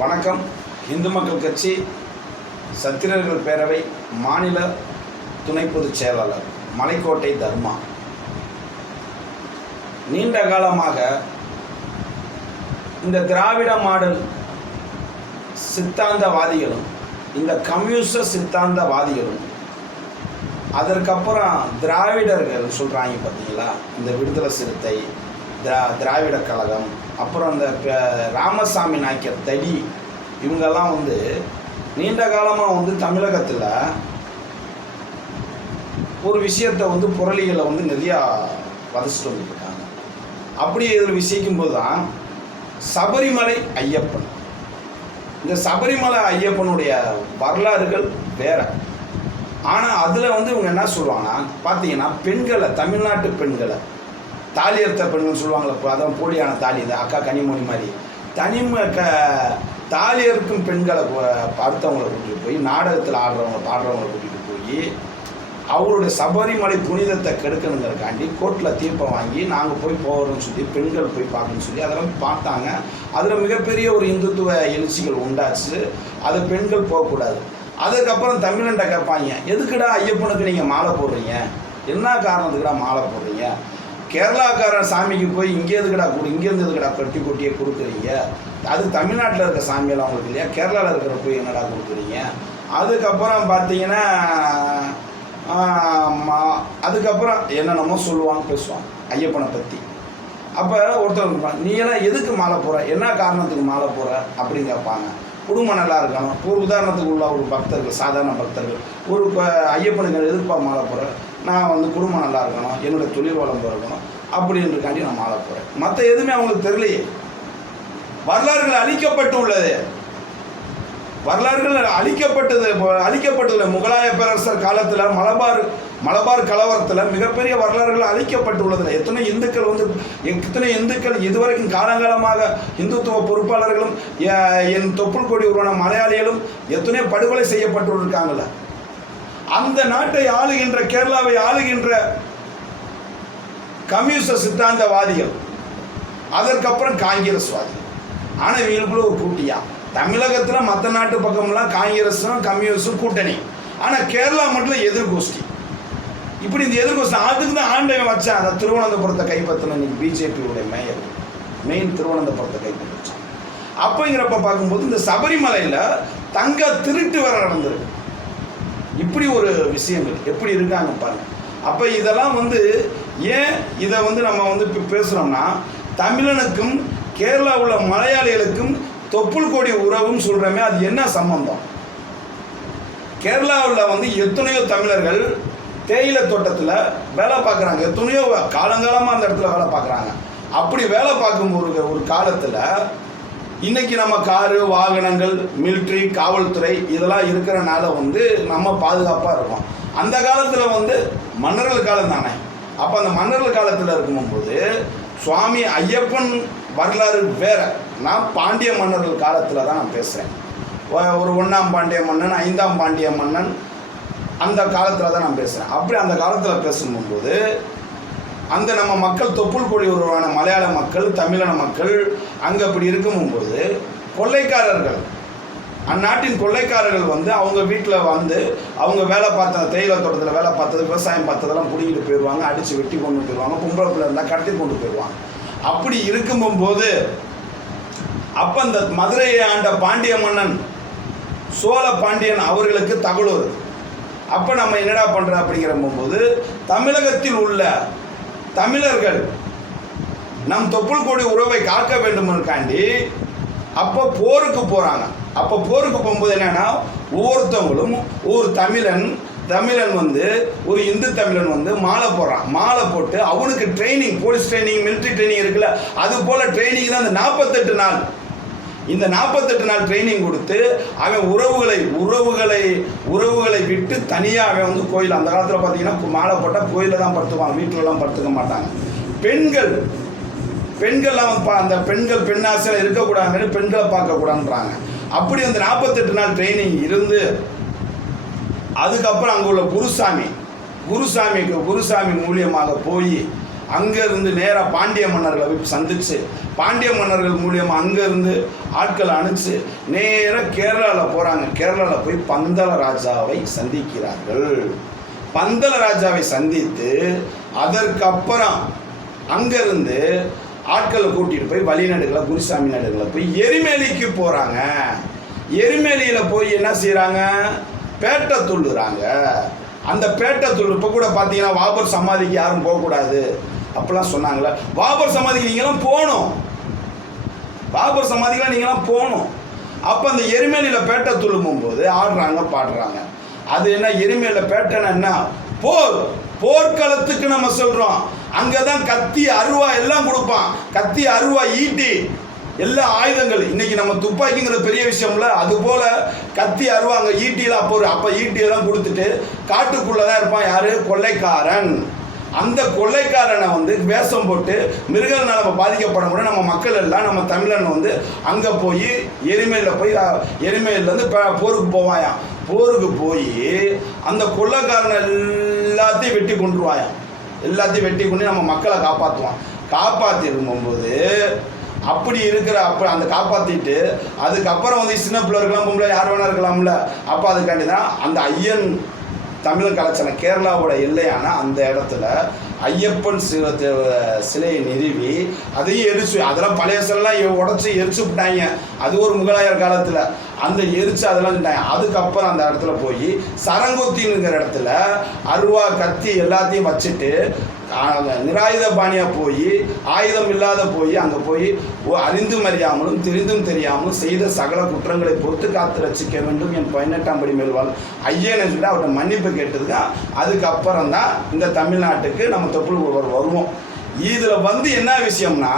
வணக்கம். இந்து மக்கள் கட்சி சத்திரர்கள் பேரவை மாநில துணை பொதுச் செயலாளர் மலைக்கோட்டை தர்மா. நீண்ட காலமாக இந்த திராவிட மாடல் சித்தாந்தவாதிகளும் இந்த கம்யூனிச சித்தாந்தவாதிகளும் அதற்கப்புறம் திராவிடர்கள் சொல்கிறாங்க பார்த்தீங்களா, இந்த விடுதலை சிறுத்தை, திராவிட கழகம், அப்புறம் இந்த ராமசாமி நாயக்கர் தடி, இவங்கெல்லாம் நீண்ட காலமாக தமிழகத்தில் ஒரு விஷயத்தை புரளிகளை நிறையா வதச்சிட்டு வந்துருக்காங்க. அப்படி இதில் விசிக்கும் போது தான் சபரிமலை ஐயப்பன், இந்த சபரிமலை ஐயப்பனுடைய வரலாறுகள் வேற. ஆனால் அதில் இவங்க என்ன சொல்லுவாங்கன்னா பார்த்தீங்கன்னா, பெண்களை, தமிழ்நாட்டு பெண்களை, தாலி அறுத்த பெண்கள் சொல்லுவாங்களே, இப்போ அதான் போலியான தாலி, இது அக்கா கனிமொழி மாதிரி தாலி அறுக்கும் பெண்களை அடுத்தவங்களை கூட்டிகிட்டு போய் நாடகத்தில் ஆடுறவங்க பாடுறவங்களை கூட்டிகிட்டு போய் அவங்களுடைய சபரிமலை புனிதத்தை கெடுக்கணுங்கிறக்காண்டி கோர்ட்டில் தீர்ப்பை வாங்கி நாங்கள் போய் போகிறோம்னு சொல்லி பெண்கள் போய் பார்க்கணும்னு சொல்லி அதெல்லாம் பார்த்தாங்க. அதில் மிகப்பெரிய ஒரு இந்துத்துவ எழுச்சிகள் உண்டாச்சு. அதை பெண்கள் போகக்கூடாது. அதுக்கப்புறம் தமிழன்ட்ட கேட்பாங்க, எதுக்குடா ஐயப்பனுக்கு நீங்கள் மாலை போடுறீங்க, என்ன காரணத்துக்குடா மாலை போடுறீங்க, கேரளாக்காரன் சாமிக்கு போய் இங்கே இங்கேருந்து எதுக்கடா கட்டி கொட்டியே கொடுக்குறீங்க, அது தமிழ்நாட்டில் இருக்க சாமியெல்லாம் அவங்களுக்கு இல்லையா, கேரளாவில் இருக்கிற போய் என்னடா கொடுக்குறீங்க. அதுக்கப்புறம் பார்த்தீங்கன்னா அதுக்கப்புறம் என்னென்னமோ சொல்லுவாங்க, பேசுவாங்க ஐயப்பனை பற்றி. அப்போ ஒருத்தர் இருப்பான், நீ எல்லாம் எதுக்கு மாலை போகிற, என்ன காரணத்துக்கு மாலை போகிற அப்படின்னு கேட்பாங்க. குடும்பம் நல்லா இருக்கணும். ஒரு உதாரணத்துக்கு உள்ள ஒரு பக்தர்கள், சாதாரண பக்தர்கள், ஒரு ஐயப்பனுக்கு எதுக்குப்பா மாலை போகிறேன், நான் குடும்பம் நல்லா இருக்கணும், என்னோடய தொழில் வளம் இருக்கணும் அப்படின்றக்காண்டி நான் மாலை போகிறேன். மற்ற எதுவுமே அவங்களுக்கு தெரியலையே. வரலாறுகள் அழிக்கப்பட்டு உள்ளது. வரலாறுகள் அழிக்கப்பட்டதில்லை. முகலாய பேரரசர் காலத்தில் மலபார் கலவரத்தில் மிகப்பெரிய வரலாறுகள் அழிக்கப்பட்டுள்ளதில்லை. எத்தனை இந்துக்கள் இதுவரைக்கும் காலங்காலமாக இந்துத்துவ பொறுப்பாளர்களும் என் தொப்புள் கொடி உருவான மலையாளிகளும் எத்தனையோ படுகொலை செய்யப்பட்டுள்ளாங்கல்ல. அந்த நாட்டை ஆளுகின்ற, கேரளாவை ஆளுகின்ற கம்யூனிச சித்தாந்தவாதிகள், அதற்கப்புறம் காங்கிரஸ்வாதிகள். ஆனால் இவங்களுக்குள்ள ஒரு கூட்டியா, தமிழகத்தில் மற்ற நாட்டு பக்கம்லாம் காங்கிரஸும் கம்யூனிஸ்டும் கூட்டணி, ஆனால் கேரளா மட்டும் எதிர்கோஷ்டி. இப்படி இந்த எதிர்கோஷ்டி அதுக்கு தான் ஆண்டவன் வச்சான். அந்த திருவனந்தபுரத்தை கைப்பற்றின இன்னைக்கு பிஜேபியுடைய மெயின் திருவனந்தபுரத்தை கைப்பற்றான். அப்படிங்கிறப்ப பார்க்கும்போது இந்த சபரிமலையில் தங்க திருட்டு வர நடந்திருக்கு. இப்படி ஒரு விஷயங்கள் எப்படி இருக்காங்க பாருங்க. அப்போ இதெல்லாம் ஏன் இதை நம்ம பேசுகிறோம்னா, தமிழனுக்கும் கேரளாவில் மலையாளிகளுக்கும் தொப்புள் கொடி உறவுன்னு சொல்கிறோமே, அது என்ன சம்பந்தம்? கேரளாவில் எத்தனையோ தமிழர்கள் தேயிலை தோட்டத்தில் வேலை பார்க்குறாங்க. எத்தனையோ காலங்காலமாக அந்த இடத்துல வேலை பார்க்குறாங்க. அப்படி வேலை பார்க்கும் ஒரு காலத்தில் இன்றைக்கி நம்ம காரு, வாகனங்கள், மிலிட்ரி, காவல்துறை இதெல்லாம் இருக்கிறனால நம்ம பாதுகாப்பாக இருக்கோம். அந்த காலத்தில் மன்னர்கள் காலம் தானே. அப்போ அந்த மன்னர்கள் காலத்தில் இருக்கும்போது சுவாமி ஐயப்பன் வரலாறு வேற. நான் பாண்டிய மன்னர்கள் காலத்தில் தான் நான் பேசுகிறேன். ஒரு 1ஆம் பாண்டிய மன்னன், 5ஆம் பாண்டிய மன்னன், அந்த காலத்தில் தான் நான் பேசுகிறேன். அப்படி அந்த காலத்தில் பேசும்போது அந்த நம்ம மக்கள் தொப்புள் கொடி உருவான மலையாள மக்கள், தமிழன மக்கள் அங்கே அப்படி இருக்கும்போது கொள்ளைக்காரர்கள், அந்நாட்டின் கொள்ளைக்காரர்கள் அவங்க வீட்டில் அவங்க வேலை பார்த்த தேயிலை தோட்டத்தில் வேலை பார்த்தது, விவசாயம் பார்த்ததெல்லாம் பிடிக்கிட்டு போயிடுவாங்க, அடித்து வெட்டி கொண்டு போயிடுவாங்க, பொம்பளை பிள்ளை இருந்தால் கடத்தி கொண்டு போயிடுவாங்க. அப்படி இருக்கும்போது அப்போ அந்த மதுரையை ஆண்ட பாண்டிய மன்னன் சோழ பாண்டியன் அவர்களுக்கு தகவல் வருது. அப்போ நம்ம என்னடா பண்ணுறோம் அப்படிங்கிற போது தமிழகத்தில் உள்ள தமிழர்கள் நம் தொப்புள் கொடி உறவை காக்க வேண்டும்னுக்காண்டி அப்போ போருக்கு போகிறாங்க. அப்போ போருக்கு போகும்போது என்னென்னா, ஒவ்வொருத்தவங்களும் ஒரு தமிழன் ஒரு இந்து தமிழன் மாலை போடுறான். மாலை போட்டு அவனுக்கு training, police training, military training இருக்குல்ல, அது போல் ட்ரைனிங் தான் இந்த 48 நாள். இந்த 48 நாள் ட்ரைனிங் கொடுத்து அவன் உறவுகளை விட்டு தனியாக அவன் கோயில், அந்த காலத்தில் பார்த்தீங்கன்னா மாலை போட்டால் கோயிலில் தான் படுத்துவாங்க, வீட்டிலலாம் படுத்துக்க மாட்டாங்க. பெண்கள்லாம் அந்த பெண்கள் பெண்ணாசையில் இருக்கக்கூடாதுன்னு பெண்களை பார்க்கக்கூடாதுன்றாங்க. அப்படி அந்த 48 நாள் ட்ரைனிங் இருந்து அதுக்கப்புறம் அங்கே உள்ள குருசாமி மூலியமாக போய் அங்கேருந்து நேராக பாண்டிய மன்னர்களை போய் சந்திச்சு பாண்டிய மன்னர்கள் மூலியமாக அங்கேருந்து ஆட்களை அனுப்பிச்சு நேராக கேரளாவில் போகிறாங்க. கேரளாவில் போய் பந்தல ராஜாவை சந்திக்கிறார்கள். பந்தல ராஜாவை சந்தித்து அதற்கப்புறம் அங்கேருந்து ஆட்களை கூட்டிகிட்டு போய் வழிநடுகளை குருசாமி நடுகளை போய் எரிமேலிக்கு போகிறாங்க. எரிமேலியில் போய் என்ன செய்கிறாங்க? பேட்டை துள்ளுறாங்க. அந்த பேட்டை துள்ளு இப்போ கூட பார்த்தீங்கன்னா பாபர் சமாதிக்கு யாரும் போகக்கூடாது அப்படிலாம் சொன்னாங்களே. பாபர் சமாதிக்கு நீங்களாம் போகணும். பாபர் சமாதிக்கெலாம் நீங்களாம் போகணும். அப்போ அந்த எரிமேலியில் பேட்டை துள்ளும் போது ஆடுறாங்க பாடுறாங்க. அது என்ன எரிமேலியில் பேட்டைன்னா என்ன? போர்க்களத்துக்கு நம்ம சொல்கிறோம். அங்கே தான் கத்தி அருவா எல்லாம் கொடுப்பான். கத்தி அருவா ஈட்டி எல்லா ஆயுதங்கள். இன்னைக்கு நம்ம துப்பாக்கிங்கிற பெரிய விஷயம்ல, அது போல கத்தி அருவாங்க ஈட்டியெல்லாம் அப்போ ஈட்டியெல்லாம் கொடுத்துட்டு காட்டுக்குள்ளே தான் இருப்பான். யாரு? கொள்ளைக்காரன். அந்த கொள்ளைக்காரனை வந்து வேஷம் போட்டு மிருகங்களால் நம்ம பாதிக்கப்படக்கூட நம்ம மக்கள் எல்லாம் நம்ம தமிழன் வந்து அங்கே போய் எரிமேலிருந்து போருக்கு போவாயாம். போருக்கு போய் அந்த கொள்ளைக்காரனை எல்லாத்தையும் வெட்டி கொண்டுருவாயாம். எல்லாத்தையும் வெட்டி கொண்டு நம்ம மக்களை காப்பாற்றுவான். காப்பாற்றி இருக்கும்போது அப்படி அந்த காப்பாற்றிட்டு அதுக்கப்புறம் வந்து சின்ன பிள்ளை இருக்கலாம், பொம்பளை யார் வேணா இருக்கலாம்ல. அப்போ அதுக்காண்டி தான் அந்த ஐயன் தமிழ் கலாச்சார கேரளாவோட எல்லையான அந்த இடத்துல ஐயப்பன் சிலையை நிறுவி அதையும் எரிச்சு, அதெல்லாம் பழைய சிலைலாம் உடச்சி எரிச்சு விட்டாங்க. அது ஒரு முகலாயர் காலத்தில் அந்த எரிச்சு அதெல்லாம் செஞ்சாங்க. அதுக்கப்புறம் அந்த இடத்துல போய் சரங்கொத்தின்னுங்கிற இடத்துல அருவா கத்தி எல்லாத்தையும் வச்சுட்டு நிராயுத பாணியாக போய் ஆயுதம் இல்லாத போய் அங்கே போய் அறிந்தும் அறியாமலும் தெரிந்தும் தெரியாமலும் செய்த சகல குற்றங்களை பொறுத்து காத்து ரசிக்க வேண்டும் என் 18ஆம் படி மேல்வாள் ஐயன்னு சொல்லிட்டு அவர்கிட்ட மன்னிப்பு கேட்டதுக்கு அதுக்கப்புறம் தான் இந்த தமிழ்நாட்டுக்கு நம்ம தொப்புள் வருவோம். இதில் வந்து என்ன விஷயம்னா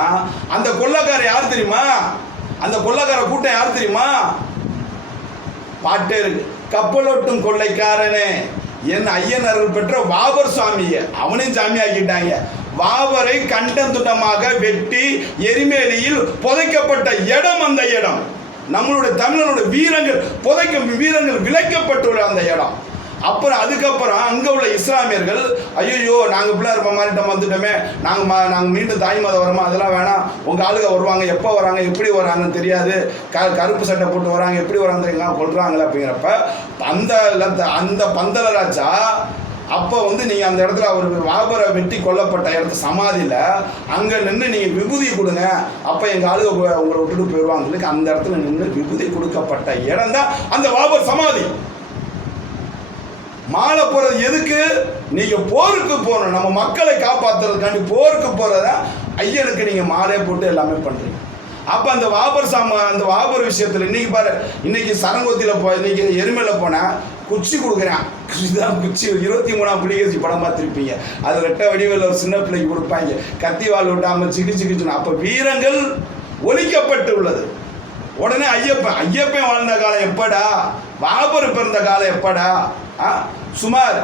அந்த கொள்ளைக்காரர் யார் தெரியுமா? அந்த கொள்ளைக்கார கூட்டம் யார் தெரியுமா? பாட்டே இருக்கு. கப்பலோட்டும் கொள்ளைக்காரனே என் ஐயன் அருள் பெற்ற பாபர் சுவாமியை அவனையும் சாமி ஆக்கிட்டாங்க. பாபரை கண்டந்துண்டமாக வெட்டி எரிமேலியில் புதைக்கப்பட்ட இடம் அந்த இடம். நம்மளுடைய தமிழனுடைய வீரங்கள் விளைக்கப்பட்டுள்ள அந்த இடம். அப்புறம் அதுக்கப்புறம் அங்கே உள்ள இஸ்லாமியர்கள் ஐயோ நாங்கள் பிள்ளை இருப்ப மாதிரிட்ட வந்துட்டோமே, நாங்கள் மீண்டும் தாய் மதம் வரோமா, அதெல்லாம் வேணாம், உங்கள் ஆளுங்க வருவாங்க, எப்போ வராங்க எப்படி வராங்கன்னு தெரியாது, கருப்பு சட்டை போட்டு வராங்க, எப்படி வராங்க தெரியுங்களா, கொள்றாங்களே அப்படிங்கிறப்ப அந்த பந்தல ராஜா அப்போ வந்து நீங்கள் அந்த இடத்துல அவர் பாபரை வெட்டி கொல்லப்பட்ட இடத்து சமாதியில் அங்கே நின்று நீங்கள் விபூதி கொடுங்க, அப்போ எங்கள் ஆளுங்க உங்களை விட்டுட்டு போயிடுவாங்க சொல்லி அந்த இடத்துல நின்று விபூதி கொடுக்கப்பட்ட இடம் தான் அந்த பாபர் சமாதி. மாலை போறது எதுக்கு? நீங்க போருக்கு போகணும், நம்ம மக்களை காப்பாற்றுறதுக்காண்டி போருக்கு போறத ஐயனுக்கு நீங்க மாலையை போட்டு எல்லாமே பண்றீங்க. அப்ப அந்த வாபர் விஷயத்துல இன்னைக்கு பாரு, இன்னைக்கு சரங்கோத்தில இன்னைக்கு எருமையில போனா குச்சி கொடுக்குறேன். குச்சி 23ஆம் புலிகேசி படம் பார்த்துருப்பீங்க. அது ரெட்டை வடிவில் ஒரு சின்ன பிள்ளைக்கு கொடுப்பாங்க, கத்தி வாழ் விட்டாம சிக்கிச்சுன்னு. அப்ப வீரங்கள் ஒழிக்கப்பட்டு உள்ளது. உடனே ஐயப்பன் வாழ்ந்த காலம் எப்படா? பாபர் பிறந்த காலம் எப்படா? சுமார்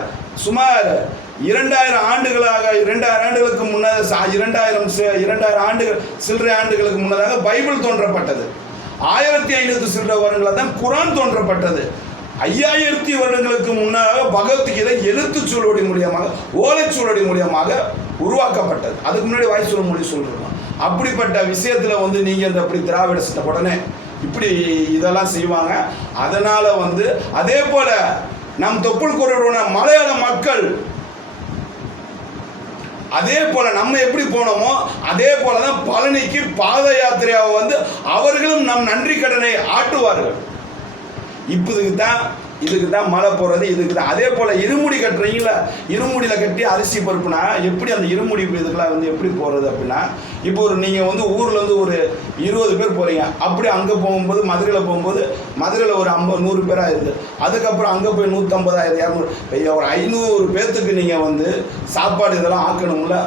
2000 ஆண்டுகளாக 2000 ஆண்டுகளுக்கு முன்னதாக 2000 ஆண்டுகள் சில்லறை ஆண்டுகளுக்கு முன்னதாக பைபிள் தோன்றப்பட்டது. 1500 சில்லறை வருடங்களாக தான் குரான் தோன்றப்பட்டது. 5000 வருடங்களுக்கு முன்னாக பகவத்கீதை எழுத்துச்சூழலோடி மூலியமாக ஓலைச்சூழலோடி மூலியமாக உருவாக்கப்பட்டது. அதுக்கு முன்னாடி வாய்ச்சூழல் மொழி சொல்றோம். அப்படிப்பட்ட விஷயத்துல வந்து நீங்க இந்த அப்படி திராவிட சிட்ட உடனே இப்படி இதெல்லாம் செய்வாங்க. அதனால வந்து அதே போல நம் தொப்புள் கொடியுடைய மலையாள மக்கள் அதே போல நம்ம எப்படி போனோமோ அதே போலதான் பழனிக்கு பாத யாத்திரையாக வந்து அவர்களும் நம் நன்றி கடனை ஆட்டுவார்கள். இதுக்கு தான் மழை போகிறது, இதுக்கு தான். அதே போல் இருமுடி கட்டுறீங்களா, இருமுடியில் கட்டி அரிசி பருப்புனா எப்படி அந்த இருமுடி இதுக்கெல்லாம் வந்து எப்படி போகிறது அப்படின்னா, இப்போ நீங்கள் வந்து ஊர்லேருந்து ஒரு 20 பேர் போகிறீங்க, அப்படி அங்கே போகும்போது மதுரையில் ஒரு 100 பேர் ஆயிடுது. அதுக்கப்புறம் அங்கே போய் 150 200 ஒரு 500 பேர்த்துக்கு நீங்கள் வந்து சாப்பாடு இதெல்லாம் ஆக்கணும்ல,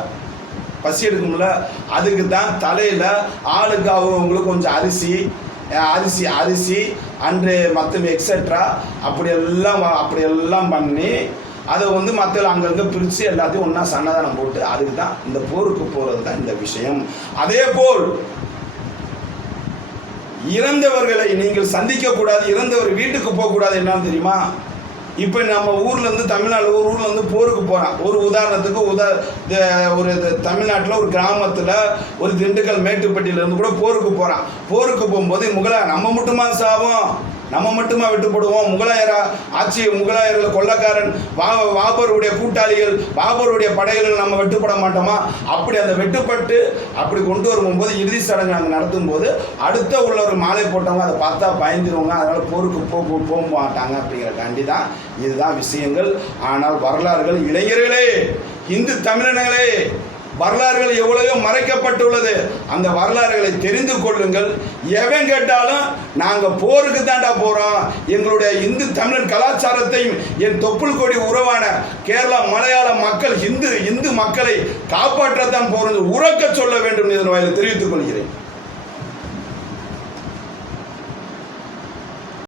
பசி எடுக்கும்ல. அதுக்கு தான் தலையில் ஆளுக்கு அவங்களுக்கு கொஞ்சம் அரிசி அன்று மற்ற எக்ஸெட்ரா அப்படியெல்லாம் பண்ணி அதை வந்து மக்கள் அங்கங்கே பிரித்து எல்லாத்தையும் ஒன்றா சன்னதானம் போட்டு அதுக்கு தான் இந்த போருக்கு போகிறது தான் இந்த விஷயம். அதே போல் இறந்தவர்களை நீங்கள் சந்திக்கக்கூடாது, இறந்தவர் வீட்டுக்கு போகக்கூடாது. என்னன்னு தெரியுமா? இப்போ நம்ம ஊர்லேருந்து தமிழ்நாடு ஊர்லேருந்து போருக்கு போகிறான். ஒரு உதாரணத்துக்கு ஒரு தமிழ்நாட்டில் ஒரு கிராமத்தில் ஒரு திண்டுக்கல் மேட்டுப்பட்டியிலேருந்து கூட போருக்கு போகிறான். போருக்கு போகும்போது நம்ம மட்டுமா சாவோம், நம்ம மட்டுமா வெட்டுப்படுவோம்? முகலாயர்கள் கொள்ளக்காரன் பாபருடைய கூட்டாளிகள், பாபருடைய படைகள் நம்ம வெட்டுப்பட மாட்டோமா? அப்படி அந்த வெட்டுப்பட்டு அப்படி கொண்டு வரும்போது இறுதி சடங்கு நாங்கள் நடத்தும் போது அடுத்த உள்ள ஒரு மாலை போட்டவங்க அதை பார்த்தா பயந்துருவாங்க. அதனால் போருக்கு போக மாட்டாங்க. அப்படிங்கிறக்காண்டி தான் இதுதான் விஷயங்கள். ஆனால் வரலாறுகள், இளைஞர்களே, இந்து தமிழினங்களே, வரலாறுகள் எவ்வளவோ மறைக்கப்பட்டுள்ளது. அந்த வரலாறுகளை தெரிந்து கொள்ளுங்கள். எவன் கேட்டாலும் நாங்கள் போருக்கு தாண்டா போகிறோம், எங்களுடைய இந்து தமிழன் கலாச்சாரத்தையும் என் தொப்புள் கொடி உறவான கேரளா மலையாள மக்கள் இந்து மக்களை காப்பாற்றத்தான் போகிறது உறக்க சொல்ல வேண்டும். இதன் வாயிலை தெரிவித்துக் கொள்கிறேன்.